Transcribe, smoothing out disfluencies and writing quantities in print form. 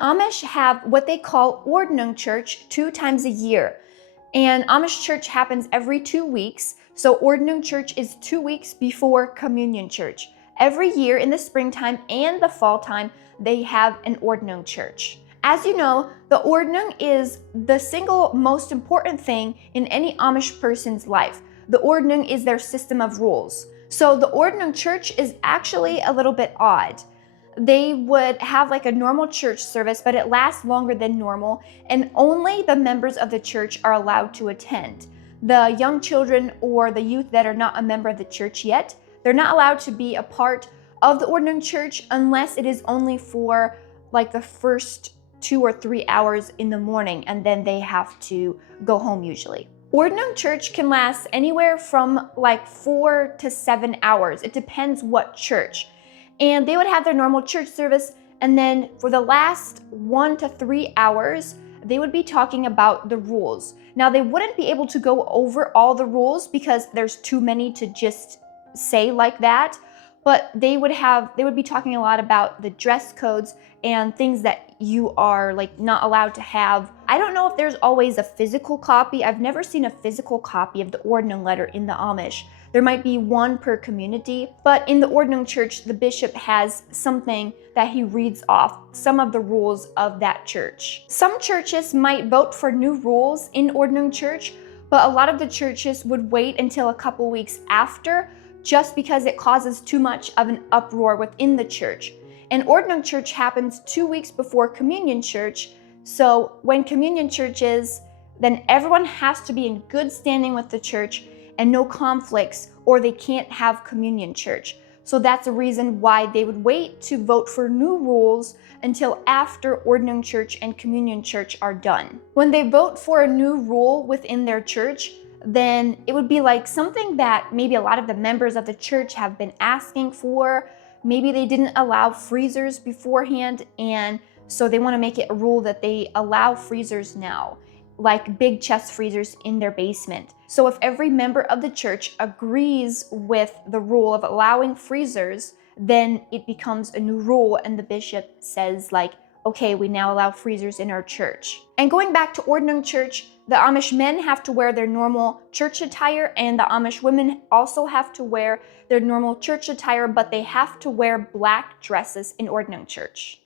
Amish have what they call Ordnung church 2 times a year. And Amish church happens every 2 weeks. So Ordnung church is 2 weeks before communion church. Every year in the springtime and the fall time, they have an Ordnung church. As you know, the Ordnung is the single most important thing in any Amish person's life. The Ordnung is their system of rules. So the Ordnung church is actually a little bit odd. They would have like a normal church service, but it lasts longer than normal, and only the members of the church are allowed to attend. The young children or the youth that are not a member of the church yet, they're not allowed to be a part of the Ordnung church unless it is only for like the first 2 or 3 hours in the morning, and then they have to go home usually. Ordnung church can last anywhere from like 4 to 7 hours. It depends what church. And they would have their normal church service, and then for the last 1 to 3 hours, they would be talking about the rules. Now, they wouldn't be able to go over all the rules because there's too many to just say like that, but they would be talking a lot about the dress codes and things that you are like not allowed to have. I don't know if there's always a physical copy. I've never seen a physical copy of the Ordnung letter in the Amish. There might be one per community, but in the Ordnung church, the bishop has something that he reads off, some of the rules of that church. Some churches might vote for new rules in Ordnung church, but a lot of the churches would wait until a couple weeks after, just because it causes too much of an uproar within the church. And Ordnung church happens 2 weeks before communion church, so when communion church is, then everyone has to be in good standing with the church and no conflicts, or they can't have communion church. So that's a reason why they would wait to vote for new rules until after Ordnung church and communion church are done. When they vote for a new rule within their church, then it would be like something that maybe a lot of the members of the church have been asking for. Maybe they didn't allow freezers beforehand, and so they want to make it a rule that they allow freezers now, like big chest freezers in their basement. So if every member of the church agrees with the rule of allowing freezers, then it becomes a new rule, and the bishop says like, okay, we now allow freezers in our church. And going back to Ordnung church, the Amish men have to wear their normal church attire, and the Amish women also have to wear their normal church attire, but they have to wear black dresses in Ordnung church.